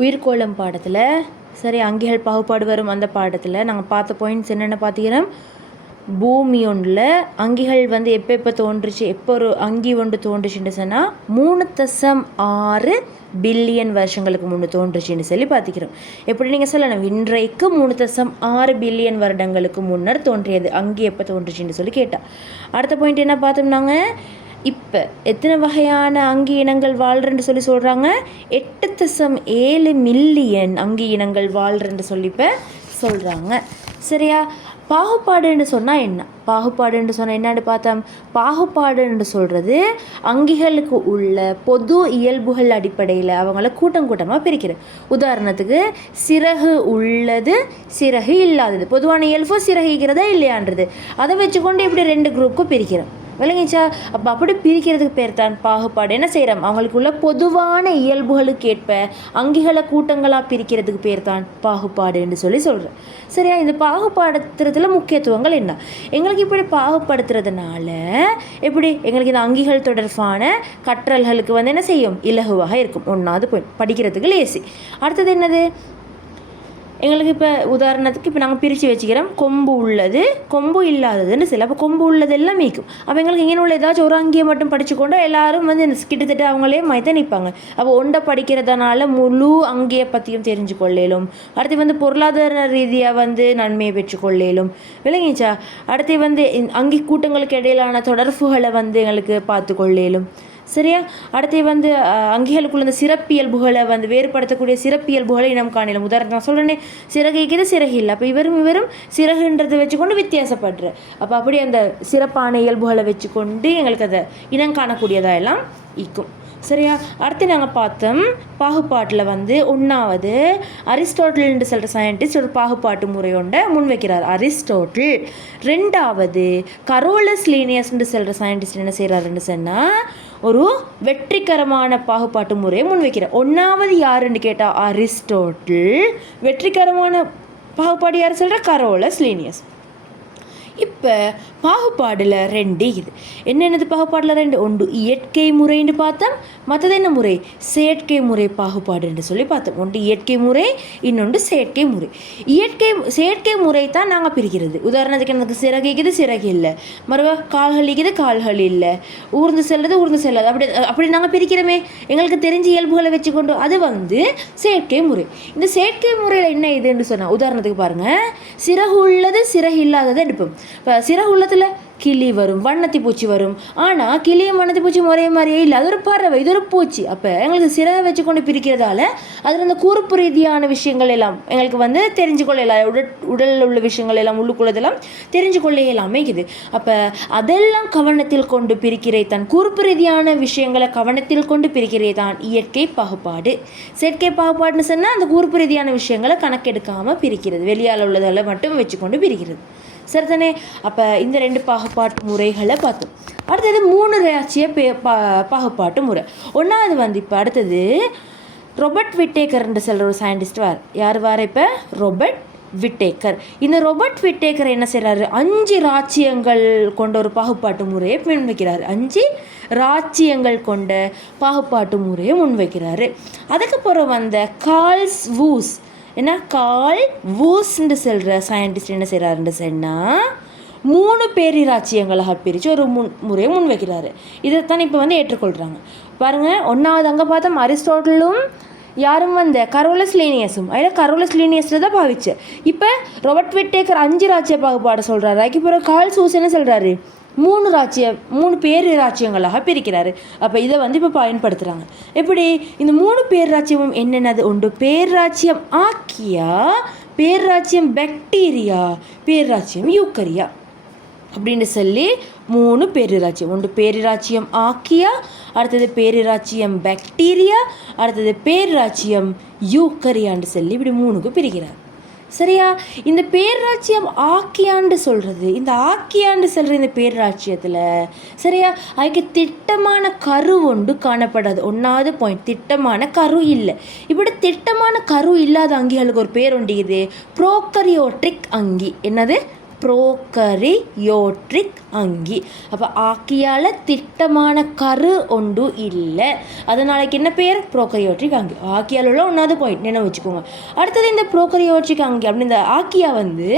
உயிர்கோளம் பாடத்தில் சரி அங்கிகள் பாகுபாடு வரும் அந்த பாடத்தில் நாங்கள் பார்த்த பாயிண்ட்ஸ் என்னென்ன பார்த்தீங்கன்னா, பூமி ஒன்றில் அங்கிகள் வந்து எப்போ தோன்றுச்சு, எப்போ ஒரு அங்கி ஒன்று தோன்றுச்சுன்னு சொன்னால் 3.6 பில்லியன் வருஷங்களுக்கு முன்னே தோன்றுச்சுன்னு சொல்லி பார்த்துக்கிறோம். எப்படி நீங்கள் சொல்லணும், இன்றைக்கு 3.6 பில்லியன் வருடங்களுக்கு முன்னர் தோன்றியது அங்கி எப்போ தோன்றுச்சுன்னு சொல்லி கேட்டால். அடுத்த பாயிண்ட் என்ன பார்த்தோம்னாங்க, இப்போ எத்தனை வகையான அங்கி இனங்கள் வாழ்றன்னு சொல்லி சொல்கிறாங்க, 8.7 மில்லியன் அங்கி இனங்கள் வாழ்றன்னு சொல்லி இப்போ சொல்கிறாங்க. சரியா? பாகுபாடுன்னு சொன்னால் என்ன, பாகுபாடுன்னு சொன்னால் என்னன்னு பார்த்தோம். பாகுபாடுன்னு சொல்கிறது அங்கிகளுக்கு உள்ள பொது இயல்புகள் அடிப்படையில் அவங்கள கூட்டம் கூட்டமாக பிரிக்கிறது. உதாரணத்துக்கு சிறகு உள்ளது சிறகு இல்லாதது, பொதுவான இயல்பு சிறகுகிறதா இல்லையான்றது, அதை வச்சுக்கொண்டு இப்படி 2 குரூப்புக்கும் பிரிக்கிறோம். விளங்கிச்சா? அப்போ அப்படி பிரிக்கிறதுக்கு பேர் தான் பாகுபாடு. என்ன செய்கிறோம், அவங்களுக்குள்ள பொதுவான இயல்புகளுக்கு ஏற்ப அங்கிகளை கூட்டங்களாக பிரிக்கிறதுக்கு பேர் தான் பாகுபாடுன்னு சொல்லி சொல்கிறேன். சரியா? இந்த பாகுபடுத்துறதுல முக்கியத்துவங்கள் என்ன, எங்களுக்கு இப்படி பாகுபடுத்துறதுனால எப்படி எங்களுக்கு இந்த அங்கிகள் தொடர்பான கற்றல்களுக்கு வந்து என்ன செய்யும், இலகுவாக இருக்கும். 1வது பாயிண்ட், படிக்கிறதுக்கு லேசி. அடுத்தது என்னது, எங்களுக்கு இப்போ உதாரணத்துக்கு இப்போ நாங்கள் பிரித்து வச்சுக்கிறோம், கொம்பு உள்ளது கொம்பு இல்லாததுன்னு சில. அப்போ கொம்பு உள்ளது எல்லாம் மீக்கும். அப்போ எங்களுக்கு இங்கே உள்ள ஏதாச்சும் ஒரு அங்கியை மட்டும் படிச்சுக்கொண்டு எல்லாரும் வந்து கிட்டத்தட்ட அவங்களே மைத்தான் நிற்பாங்க. அப்போ ஒன்றை படிக்கிறதுனால முழு அங்கியை பற்றியும் தெரிஞ்சு கொள்ளலும். அடுத்து வந்து பொருளாதார ரீதியாக வந்து நன்மையை பெற்றுக்கொள்ளலும். விளங்கிச்சா? அடுத்து வந்து அங்கி கூட்டங்களுக்கு இடையிலான தொடர்புகளை வந்து எங்களுக்கு பார்த்து கொள்ளலும். சரியா? அடுத்து வந்து அங்கிகளுக்குள்ள இந்த சிறப்பியல்புகளை வந்து வேறுபடுத்தக்கூடிய சிறப்பியல்புகளை இனம் காணலாம். உதாரணம் நான் சொல்கிறேன்னே, சிறகுக்கு சிறகு இல்லை, அப்போ இவரும் சிறகுன்றதை வச்சுக்கொண்டு வித்தியாசப்படுற. அப்போ அப்படி அந்த சிறப்பான இயல்புகளை வச்சுக்கொண்டு எங்களுக்கு அதை இனம் காணக்கூடியதாக எல்லாம் ஈக்கும். சரியா? அடுத்து நாங்கள் பார்த்தோம் பாகுபாட்டில் வந்து 1வது அரிஸ்டாட்டில்னு சொல்கிற சயின்டிஸ்ட் ஒரு பாகுபாட்டு முறை ஒன்றை முன்வைக்கிறார், அரிஸ்டாட்டில். 2வது கரோலஸ் லீனியஸ்ன்னு சொல்கிற சயின்டிஸ்ட் என்ன செய்கிறாருன்னு சொன்னால் ஒரு வெற்றிகரமான பாகுபாட்டு முறையை முன்வைக்கிறார். 1வது யாருன்னு கேட்டால் அரிஸ்டாட்டில், வெற்றிகரமான பாகுபாடு யார் சொல்கிற, கரோலஸ் லீனியஸ். இப்போ பாகுபாடில் 2 இது என்னென்னது, பாகுபாடில் 2, ஒன்று இயற்கை முறைன்னு பார்த்தோம், மற்றது என்ன முறை, செயற்கை முறை பாகுபாடுன்னு சொல்லி பார்த்தோம். ஒன்று இயற்கை முறை, இன்னொன்று செயற்கை முறை. செயற்கை முறை தான் நாங்கள் பிரிக்கிறது. உதாரணத்துக்கு எனக்கு சிறகுக்குது சிறகு இல்லை, மறுவா கால்களிக்குது கால்கள் இல்லை, ஊர்ந்து செல்லாது, அப்படி நாங்கள் பிரிக்கிறோமே எங்களுக்கு தெரிஞ்ச இயல்புகளை வச்சுக்கொண்டு, அது வந்து செயற்கை முறை. இந்த செயற்கை முறையில் என்ன இதுன்னு சொன்னால், உதாரணத்துக்கு பாருங்கள், சிறகு உள்ளது சிறகு இல்லாததை எடுப்போம். இப்போ சிறகு உள்ளத்தில் கிளி வரும், வண்ணத்தி பூச்சி வரும். ஆனால் கிளியும் வண்ணத்தி பூச்சி ஒரே மாதிரியே இல்லை, அது ஒரு பறவை, இது ஒரு பூச்சி. அப்போ எங்களுக்கு சிறகை வச்சு கொண்டு பிரிக்கிறதால அதில் அந்த கூறுப்பு ரீதியான விஷயங்கள் எல்லாம் எங்களுக்கு வந்து தெரிஞ்சு கொள்ளலாம், உடலில் உள்ள விஷயங்கள் எல்லாம் உள்ளுக்குள்ளதெல்லாம் தெரிஞ்சு கொள்ள எல்லாமே இது. அப்போ அதெல்லாம் கவனத்தில் கொண்டு பிரிக்கிறே தான், கூறுப்பு ரீதியான விஷயங்களை கவனத்தில் கொண்டு பிரிக்கிறே தான் இயற்கை பாகுபாடு. செயற்கை பாகுபாடுன்னு சொன்னால் அந்த கூறுப்பு ரீதியான விஷயங்களை கணக்கெடுக்காமல் பிரிக்கிறது, வெளியால் உள்ளதெல்லாம் மட்டும் வச்சுக்கொண்டு பிரிக்கிறது. சரிதானே? அப்போ இந்த 2 பாகுபாட்டு முறைகளை பார்த்தோம். அடுத்தது 3 ராச்சிய பாகுபாட்டு முறை. 1வது வந்து இப்போ அடுத்தது ரொபர்ட் விட்டேக்கர்ன்ற சொல்கிற ஒரு சயின்டிஸ்ட் யார் இப்போ ரொபர்ட் விட்டேக்கர். இந்த ரொபர்ட் விட்டேக்கர் என்ன செய்கிறாரு, 5 ராச்சியங்கள் கொண்ட ஒரு பாகுபாட்டு முறையை முன்வைக்கிறார். 5 ராச்சியங்கள் கொண்ட பாகுபாட்டு முறையை முன்வைக்கிறாரு. அதுக்கப்புறம் வந்த கார்ல்ஸ் வூஸ், என்ன கார்ல் வூஸ்ன்னு சொல்கிற சயின்டிஸ்ட் என்ன செய்கிறாருன்னு சொன்னால் 3 பேரிராச்சியங்களாக பிரித்து ஒரு முறையை முன்வைக்கிறாரு. இதைத்தான் இப்போ வந்து ஏற்றுக்கொள்கிறாங்க. பாருங்கள், 1வது அங்கே பார்த்தோம் அரிஸ்டாட்டிலும் யாரும் வந்த கரோலஸ் லீனியஸும், அதில் கரோலஸ் லீனியஸில் தான் பாவிச்சு. இப்போ ரொபர்ட் விட்டேக்கர் 5 ராச்சிய பாகுபாடு சொல்கிறாரு. அதுக்கப்புறம் கார்ல்ஸ் வூஸ் என்ன சொல்கிறாரு, 3 பேரிராச்சியங்களாக பிரிக்கிறாரு. அப்போ இதை வந்து இப்போ பயன்படுத்துகிறாங்க. எப்படி இந்த 3 பேரிராச்சியமும் என்னென்னது, ஒன்று பேரிராச்சியம் ஆக்கியா, பேரிராச்சியம் பாக்டீரியா, பேரிராச்சியம் யூக்கரியா அப்படின்னு சொல்லி 3 பேரிராச்சியம். ஒன்று பேரிராச்சியம் ஆக்கியா, அடுத்தது பேரிராச்சியம் பாக்டீரியா, அடுத்தது பேரிராச்சியம் யூக்கரியான்னு சொல்லி இப்படி 3க்கு பிரிக்கிறார். சரியா? இந்த பேராட்சியம் ஆக்கியாண்டு சொல்கிறது, இந்த ஆக்கியாண்டு சொல்கிற இந்த பேராட்சியத்தில் சரியா அதுக்கு திட்டமான கரு ஒன்று காணப்படாது. 1வது பாயிண்ட், திட்டமான கரு இல்லை. இப்படி திட்டமான கரு இல்லாத அங்கிகளுக்கு ஒரு பேர் ஒன்று இது, ப்ரோகரியோட்ரிக் அங்கி. என்னது? ப்ரோகரியோட்ரிக் அங்கி. அப்போ ஆக்கியால் திட்டமான கரு ஒன்று இல்லை, அதனாலக்கு என்ன பேர்? ப்ரோகரியோட்ரிக் அங்கி. ஆக்கியால் உள்ள ஒன்றாவது பாயிண்ட் நினைவு வச்சுக்கோங்க. அடுத்தது இந்த ப்ரோகரியோட்ரிக் அங்கி அப்படின்னு இந்த ஆக்கியா வந்து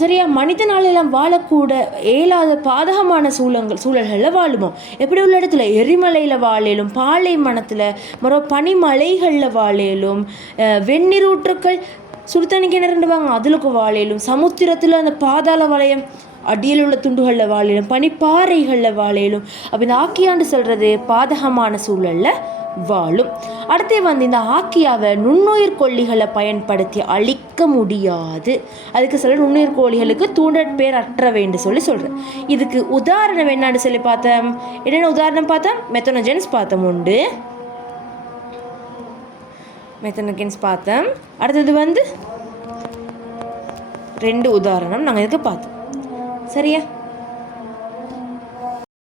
சரியா மனிதனாலெல்லாம் வாழக்கூட இயலாத பாதகமான சூழல்களில் வாழுமோ. எப்படி உள்ள இடத்துல? எரிமலையில் வாழலும், பாலைவனத்தில், மரோ பனிமலைகளில் வாழலும், வெந்நீரூற்றுக்கள் சுடுதண்ணி கிணறுவாங்க அதுக்கு வாழலும், சமுத்திரத்தில் அந்த பாதாள வளையம் அடியில் உள்ள துண்டுகளில் வாழலும், பனிப்பாறைகளில் வாழலும். அப்போ இந்த ஆக்கியாண்டு சொல்கிறது பாதகமான சூழலில் வாழும். அடுத்து வந்து இந்த ஆக்கியாவை நுண்ணுயிர் கொல்லிகளை பயன்படுத்தி அழிக்க முடியாது. அதுக்கு சொல்ல நுண்ணுயிர் கோழிகளுக்கு தூண்டற்பேர் அற்றவைன்னு சொல்கிறேன். இதுக்கு உதாரணம் என்னன்னு சொல்லி பார்த்தோம். என்னென்ன உதாரணம் பார்த்தோம்? மெத்தனோஜென்ஸ் பார்த்தோம் உண்டு, மெத்தனோஜென்ஸ் பார்த்தோம். அடுத்தது வந்து 2 உதாரணம் நாங்கள் இதுக்கு பார்த்தோம். சரியா?